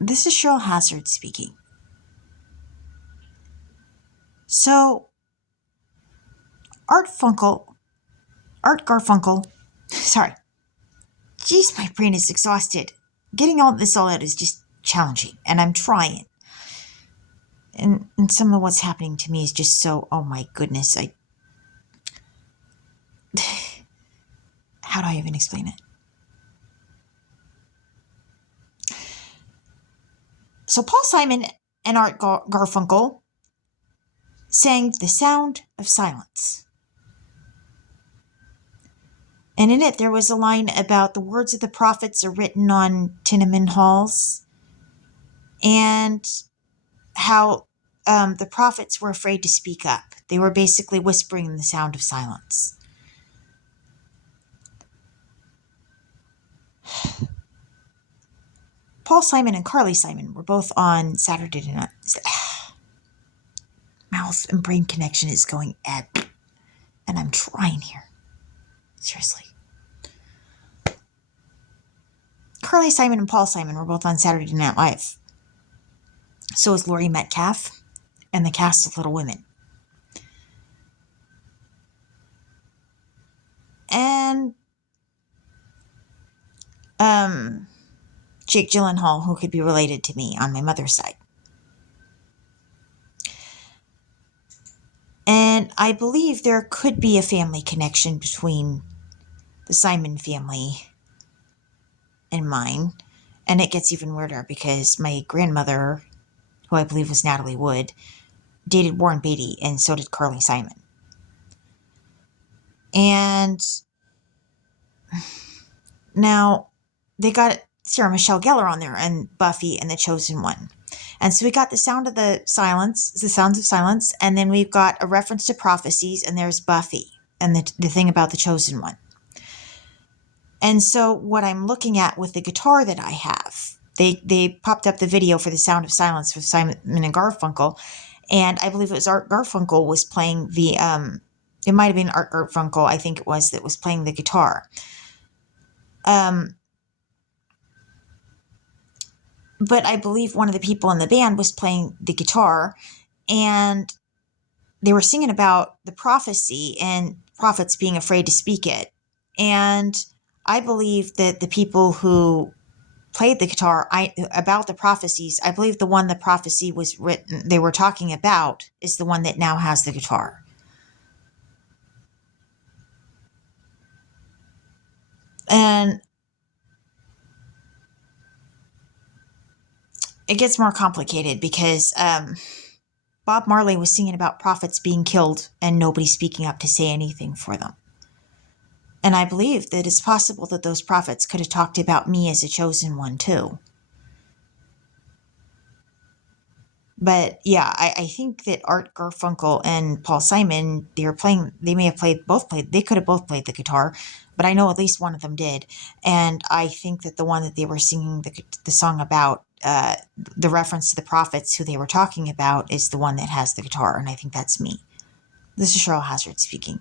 This is Cheryl Hazzard speaking. So, Art Garfunkel, sorry. Jeez, my brain is exhausted. Getting all this all out is just challenging, and I'm trying. And some of what's happening to me is just so, oh my goodness, how do I even explain it? So Paul Simon and Art Garfunkel sang The Sound of Silence. And in it, there was a line about the words of the prophets are written on tenement halls, and how the prophets were afraid to speak up. They were basically whispering the sound of silence. Paul Simon and Carly Simon were both on Saturday Night. Mouth and brain connection is going at, and I'm trying here. Seriously. Carly Simon and Paul Simon were both on Saturday Night Live. So was Laurie Metcalf and the cast of Little Women. And Jake Gyllenhaal, who could be related to me on my mother's side. And I believe there could be a family connection between the Simon family and mine. And it gets even weirder because my grandmother, who I believe was Natalie Wood, dated Warren Beatty, and so did Carly Simon. And now they got Sarah Michelle Gellar on there and Buffy and The Chosen One. And so we got the sound of the sounds of silence, and then we've got a reference to prophecies, and there's Buffy and the thing about The Chosen One. And so what I'm looking at with the guitar that I have, they popped up the video for The Sound of Silence with Simon and Garfunkel, and I believe it was Art Garfunkel was playing the, it might have been Art Garfunkel, I think it was, that was playing the guitar. But I believe one of the people in the band was playing the guitar, and they were singing about the prophecy and prophets being afraid to speak it. And I believe that the people who played the guitar about the prophecies, I believe the one the prophecy was written, they were talking about, is the one that now has the guitar. And it gets more complicated because Bob Marley was singing about prophets being killed and nobody speaking up to say anything for them. And I believe that it's possible that those prophets could have talked about me as a chosen one too. But yeah, I think that Art Garfunkel and Paul Simon, they could have both played the guitar, but I know at least one of them did. And I think that the one that they were singing the song about, the reference to the prophets who they were talking about, is the one that has the guitar, and I think that's me. This is Cheryl Hazzard speaking.